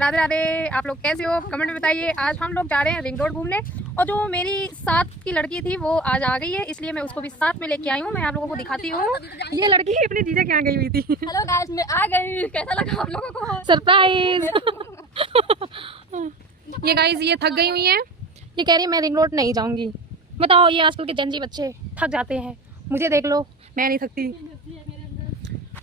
राधे राधे। आप लोग कैसे हो कमेंट में बताइए। आज हम लोग जा रहे हैं रिंग रोड घूमने और जो मेरी साथ की लड़की थी वो आज आ गई है, इसलिए मैं उसको भी साथ में लेके आई हूँ। मैं आप लोगों को दिखाती हूँ। ये लड़की अपने जीजा के यहाँ गई हुई थी। हेलो गाइस, मैं आ गई। कैसा लगा आप लोगों को? सरप्राइज। ये गाइस ये थक गई हुई हैं। ये कह रही है मैं रिंग रोड नहीं जाऊंगी। बताओ, ये आजकल के जंजी बच्चे थक जाते हैं। मुझे देख लो, मैं नहीं थकती।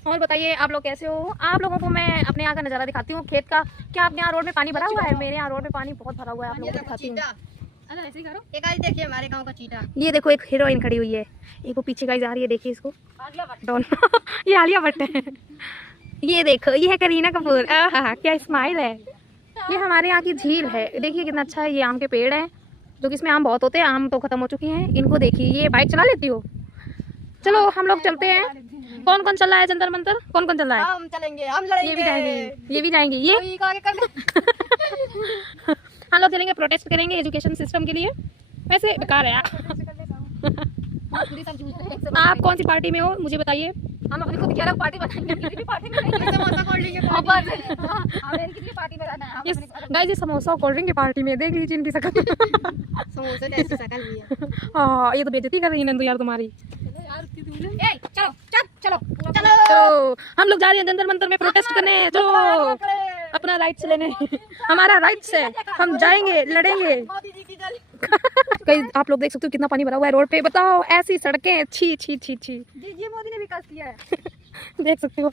और बताइए आप लोग कैसे हो। आप लोगों को मैं अपने यहाँ का नज़ारा दिखाती हूँ खेत का। क्या आपके यहाँ रोड में पानी भरा हुआ है? मेरे यहाँ रोड में पानी बहुत भरा हुआ है। आप लोगों को दिखाती हूँ। ऐसे ही करो। एक गाइस देखिए हमारे गांव का चीता। ये देखो एक हीरोइन खड़ी हुई है, एक वो पीछे गाइस आ रही है। देखिए इसको, डॉन। ये आलिया भट्ट है। ये देखो, ये है करीना कपूर। आहा क्या स्माइल है। ये हमारे यहाँ की झील है। देखिए कितना अच्छा है। ये आम के पेड़ हैं जो कि इसमें आम बहुत होते हैं। आम तो खत्म हो चुके हैं। इनको देखिए। ये बाइक चला लेती हो। चलो हम लोग चलते हैं। कौन कौन चल रहा है जंतर मंतर? कौन कौन चल रहा है? हम चलेंगे, हम लड़ेंगे। ये भी जाएंगे, ये भी जाएंगे। ये हम लोग चलेंगे, प्रोटेस्ट करेंगे एजुकेशन सिस्टम के लिए। वैसे बेकार है यार। आप कौन सी पार्टी में हो मुझे बताइए। हम अपनी खुद की अलग पार्टी बनाएंगे। किसी भी पार्टी में नहीं। समोसा कोल्ड ड्रिंक की हमें किसी पार्टी में रहना है। गाइस ये समोसा और कोल्ड ड्रिंक की पार्टी में देख लीजिए इनकी शक्ल। समोसे जैसी शक्ल भी है। हाँ ये तो बेइज्जती कर रही है नंदू यार तुम्हारी। चलो चलो चलो तो हम लोग जा रहे हैं जंतर मंतर में प्रोटेस्ट करने। चलो अपना राइट्स लेने। हमारा राइट्स है, हम जाएंगे, लड़ेंगे। कई आप लोग देख सकते हो कितना पानी भरा हुआ है रोड पे। बताओ ऐसी सड़कें, छी छी छी छी। जी मोदी ने विकास किया है। देख सकते हो।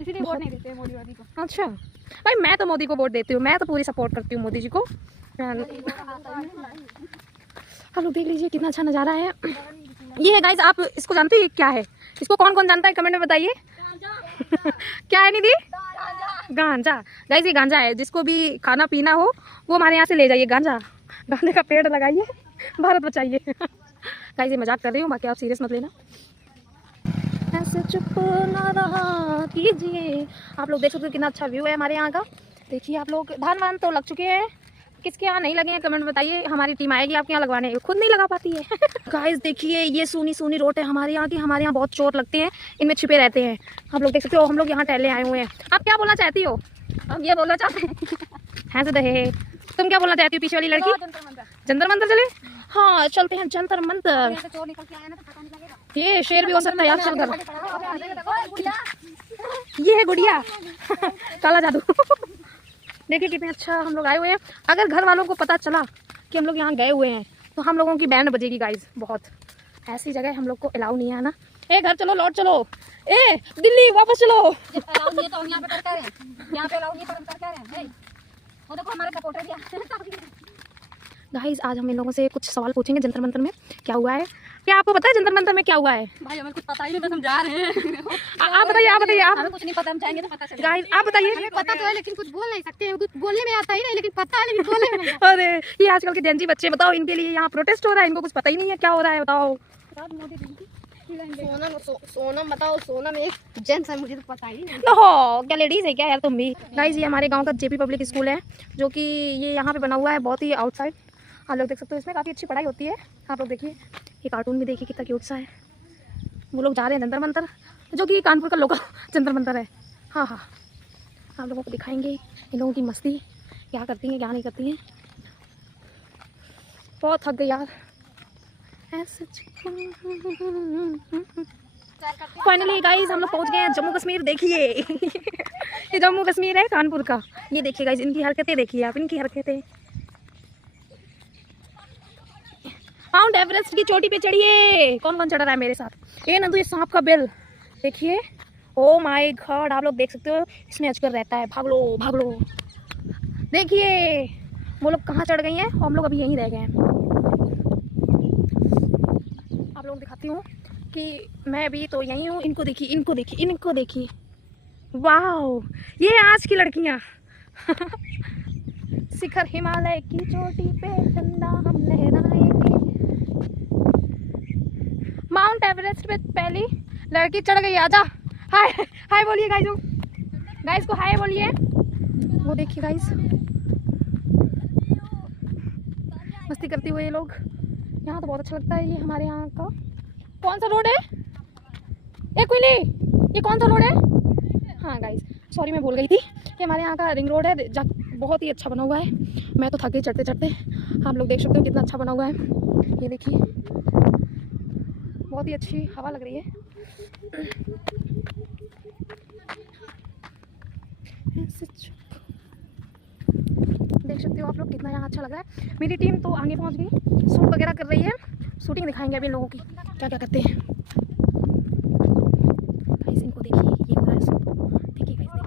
इसीलिए वोट नहीं देते मोदी वादी को। अच्छा भाई, मैं तो मोदी को वोट देती हूँ। मैं तो पूरी सपोर्ट करती हूँ मोदी जी को। आप लोग देख लीजिए कितना अच्छा नज़ारा है। ये है गाइस, आप इसको जानते हो क्या है? इसको कौन कौन जानता है कमेंट में बताइए। क्या है निधि? गांजा। गाइस ये गांजा है। जिसको भी खाना पीना हो वो हमारे यहाँ से ले जाइए। गांजा, गांजे का पेड़ लगाइए, भारत बचाइए। गाइस ये मजाक कर रही हूँ, बाकी आप सीरियस मत लेना। ऐसे चुप ना रहा कीजिए। आप लोग देख सकते हो कितना अच्छा व्यू है हमारे यहाँ का। देखिए आप लोग, धान वान तो लग चुके हैं। किसके यहाँ नहीं लगे हैं कमेंट में बताइए। हमारी टीम आएगी आपके यहाँ लगवाने, खुद नहीं लगा पाती है। गाइस देखिए ये सूनी सूनी रोड है हमारे यहाँ की। हमारे यहाँ बहुत चोर लगते हैं, इनमें छिपे रहते हैं। आप लोग देख सकते हो। हम लोग यहाँ टहलने आए हुए हैं। आप क्या बोलना चाहती हो? हम ये बोलना चाहते हैं। हैं तो दहे। तुम क्या बोलना चाहती हो पीछे वाली लड़की? जंतर मंतर चले। हाँ चलते हैं जंतर मंतर। ये शेर भी हो सकता है यार, चल कर। ये है गुड़िया। काला जादू। देखिए कितने अच्छा हम लोग आए हुए हैं। अगर घर वालों को पता चला कि हम लोग यहाँ गए हुए हैं तो हम लोगों की बैंड बजेगी गाइस। बहुत ऐसी जगह हम लोग को अलाउ नहीं है ना। ए घर चलो, लौट चलो। ए दिल्ली वापस चलो। अलाउ नहीं है तो हम यहाँ पे कर रहे हैं। यहाँ पे अलाउ नहीं है तो हम कर रहे हैं। वो देखो हमारे सपोर्टर भी। गाइस आज हम इन लोगों से कुछ सवाल पूछेंगे जंतर मंतर में क्या हुआ है। क्या आपको पता है जंतर मंतर में क्या हुआ है? भाई हमें कुछ पता ही नहीं, बस हम जा रहे हैं। आप बताइए, आप बताइए। आप हमें कुछ नहीं पता, हम जाएंगे तो पता चलेगा। गाइस आप बताइए। हमें पता तो है लेकिन कुछ बोल नहीं सकते हैं। कुछ बोलने में आता ही नहीं, लेकिन पता है लेकिन बोलने में नहीं। अरे ये आजकल के जेंजी बच्चे, बताओ इनके लिए यहाँ प्रोटेस्ट हो रहा है, इनको कुछ पता ही नहीं है क्या हो रहा है। बताओ सोनम बताओ। सोनम एक जेंट्स है, मुझे तो पता ही नहीं। हो क्या लेडीज है क्या यार तुम भी? गाइस ये हमारे गांव का जेपी पब्लिक स्कूल है जो कि ये यहाँ पे बना हुआ है बहुत ही आउटसाइड। आप लोग देख सकते हो इसमें काफ़ी अच्छी पढ़ाई होती है। आप लोग देखिए ये कार्टून भी देखिए कितना क्यूट सा है। वो लोग जा रहे हैं जंतर मंतर, जो कि कानपुर का लोकल जंतर मंतर है। हाँ हाँ आप लोगों को दिखाएंगे इन लोगों की मस्ती क्या करती हैं क्या नहीं करती हैं। बहुत थक गई यार। फाइनली गाइस हम लोग पहुंच गए हैं जम्मू कश्मीर। देखिए ये जम्मू कश्मीर है कानपुर का। ये देखिए गाइस इनकी हरकतें देखिए आप, इनकी हरकतें। माउंट एवरेस्ट की चोटी पे चढ़िए। कौन कौन चढ़ रहा है मेरे साथ? ये नंदू ये सांप का बिल देखिए। ओ माय गॉड आप लोग देख सकते हो इसमें अजगर रहता है। भाग लो भाग लो। देखिए वो लोग कहाँ चढ़ गई हैं, हम लोग अभी यहीं रह गए हैं। आप लोग दिखाती हूँ कि मैं अभी तो यहीं हूँ। इनको देखिए, इनको देखिए, इनको देखिए। वाह ये आज की लड़कियाँ। शिखर हिमालय की चोटी पे झंडा हम लहराएंगे। माउंट एवरेस्ट पे पहली लड़की चढ़ गई। आजा हाय हाय बोलिए गाइस। गाइस को हाय बोलिए। वो देखिए गाइस मस्ती करती हुए ये लोग। यहाँ तो बहुत अच्छा लगता है। ये हमारे यहाँ का कौन सा रोड है? ए कुली ये कौन सा रोड है? हाँ गाइस सॉरी मैं भूल गई थी कि हमारे यहाँ का रिंग रोड है, बहुत ही अच्छा बना हुआ है। मैं तो थक गई चढ़ते चढ़ते। आप लोग देख सकते हो कितना अच्छा बना हुआ है। ये देखिए बहुत ही अच्छी हवा लग रही है। देख सकते हो आप लोग कितना यहाँ अच्छा लग रहा है। मेरी टीम तो आगे पहुँच गई, शूट वगैरह कर रही है। शूटिंग दिखाएंगे अभी लोगों की क्या क्या करते हैं। गाइस इनको देखिए, ये हो रहा है शूट। देखिए गाइस देखिए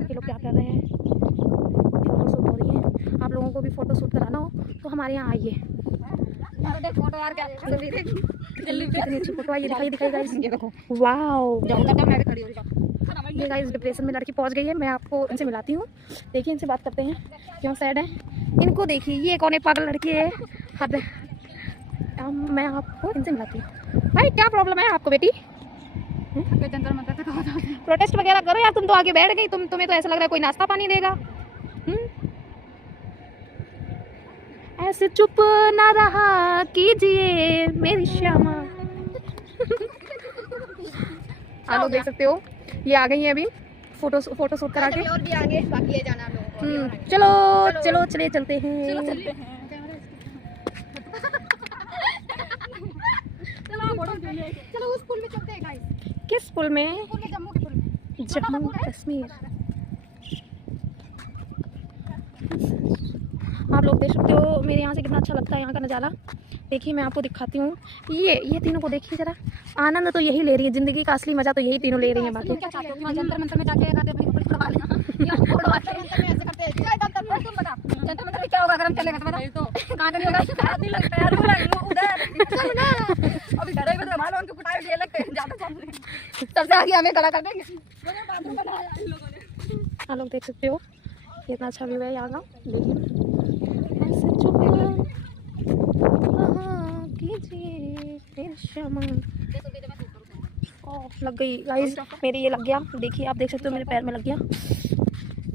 ये लोग क्या कर रहे हैं, फोटो शूट हो रही है। आप लोगों को भी फोटो शूट कराना हो तो हमारे यहाँ आइए। कितनी अच्छी फोटो आई, दिखाई गाइस। वाओ, ये गाइस डिप्रेशन में लड़की पहुंच गई है। मैं आपको इनसे मिलाती हूँ, देखिए इनसे बात करते हैं क्यों सैड है। इनको देखिए, ये कौन एक पागल लड़की है। मैं आपको इनसे मिलाती हूँ। भाई क्या प्रॉब्लम है आपको बेटी? प्रोटेस्ट वगैरह करो यार, तुम तो आगे बैठ गई। तुम्हें तो ऐसा लग रहा है कोई नाश्ता पानी देगा। ऐसे चुप ना रहा कीजिए मेरी श्यामा। आप लोग देख सकते हो ये आ गई है अभी फोटो शूट करा के। और भी आगे बाकी है जाना आप लोगों को। चलो चलते हैं। चलो उस पुल में चलते हैं गाइस। किस पुल में? जम्मू के पुल में। जम्मू कश्मीर। आप लोग देख सकते हो मेरे यहाँ से कितना अच्छा लगता है यहाँ का नज़ारा। देखिए मैं आपको दिखाती हूँ। ये तीनों को देखिए जरा, आनंद तो यही ले रही है, ज़िंदगी का असली मज़ा तो यही तीनों ले रही हैं। बाकी क्या चाहते हो कि जंतर मंतर में जाके अपनी पुलिस करवा लेना? या फोटो ऐसे करते हैं, क्या जंतर मंतर तुम बता। जंतर मंतर में क्या होगा अगर हम चलेंगे तो बता। कहां नहीं होगा, शायद नहीं लगता यार। उधर चल ना, अभी घर में तो मालूम उनको कुटाई लिए लगते हैं ज्यादा चल रहे हैं। सबसे आगे हमें खड़ा कर देंगे। बाथरूम बनाया इन लोगों ने। आप लोग देख सकते हो कितना अच्छा व्यू है यहाँ का। देखिए लग गई गाइस, मेरे ये लग गया। देखिए आप देख सकते हो मेरे पैर में लग गया।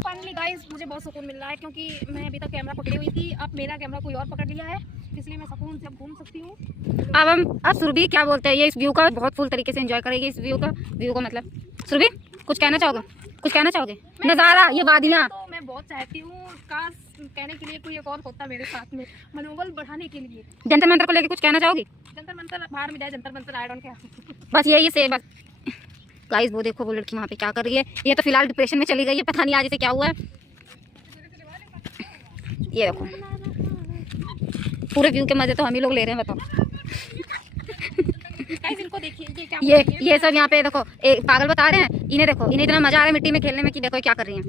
फाइनली गाइस मुझे बहुत सुकून मिल रहा है क्योंकि मैं अभी तक कैमरा पकड़ी हुई थी। अब मेरा कैमरा कोई और पकड़ लिया है, इसलिए मैं सुकून से अब घूम सकती हूँ। अब सुरभि क्या बोलते हैं, ये इस व्यू का बहुत फुल तरीके से एंजॉय करेगी। इस व्यू का मतलब सुरभि कुछ कहना चाहोगे? नज़ारा, ये वादियाँ। तो मैं बहुत चाहती हूँ काश कहने के लिए कोई एक और होता मेरे साथ में, मनोबल बढ़ाने के लिए। जंतर मंतर को लेके कुछ कहना चाहोगी? जंतर मंतर बाहर में जाए, Jantar Mantar I don't care. बस यही से बस। गाइस वो देखो वो लड़की वहाँ पे क्या कर रही है। ये तो फिलहाल डिप्रेशन में चली गई है, पता नहीं आज इसे क्या हुआ है। ये देखो पूरे व्यू के मजे तो हम ही लोग ले रहे हैं, बताओ। इनको देखिए ये क्या, ये सब यहाँ पे देखो एक पागल बता रहे हैं। इन्हें देखो, इन्हें इतना मजा आ रहा है मिट्टी में खेलने में कि देखो क्या कर रही हैं।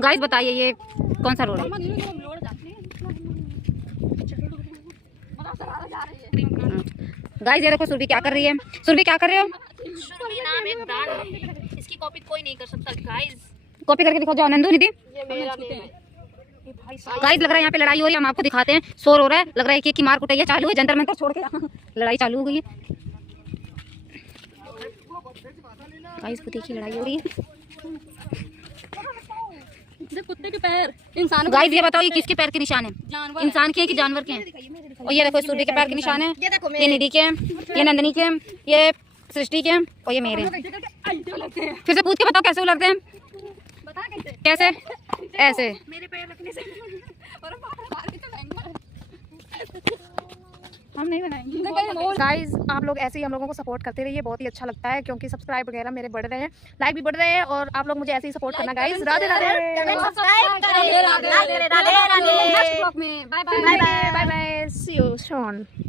गाइस बताइए ये कौन सा रोड है? गाइस ये देखो सुरभि क्या कर रही है। सुरभि क्या कर रहे हो? नाम है दान, इसकी कॉपी कोई नहीं कर सकता गाइस। कॉपी करके दिखाओ, जाओ नंदू निधि। ये मेरा नेम है। गाइस लग रहा है यहाँ पे लड़ाई हो रही है, हम आपको दिखाते हैं। शोर हो रहा है, लग रहा है कि मार कुटाई चालू है। जंतर मंतर छोड़ के लड़ाई चालू हो गई है। गाइस को देखिए लड़ाई हो रही है। कुत्ते के पैर, इंसान। गाइस ये बताओ ये किसके पैर के निशान है? इंसान के हैं कि जानवर के हैं? और ये देखो सूर्य के पैर के निशान है। ये निधि के हैं, ये नंदनी के हैं, ये सृष्टि के हैं और ये मेरे हैं। फिर से पूछ के बताओ कैसे उलटते हैं? कैसे? ऐसे। मेरे पैर रखने से हम नहीं बनाएंगे। गाइस आप लोग ऐसे ही हम लोगों को सपोर्ट करते रहिए, बहुत ही अच्छा लगता है क्योंकि सब्सक्राइब वगैरह मेरे बढ़ रहे हैं, लाइक भी बढ़ रहे हैं और आप लोग मुझे ऐसे ही सपोर्ट करना guys. Radhe Radhe. Radhe Radhe. Bye bye. See you soon.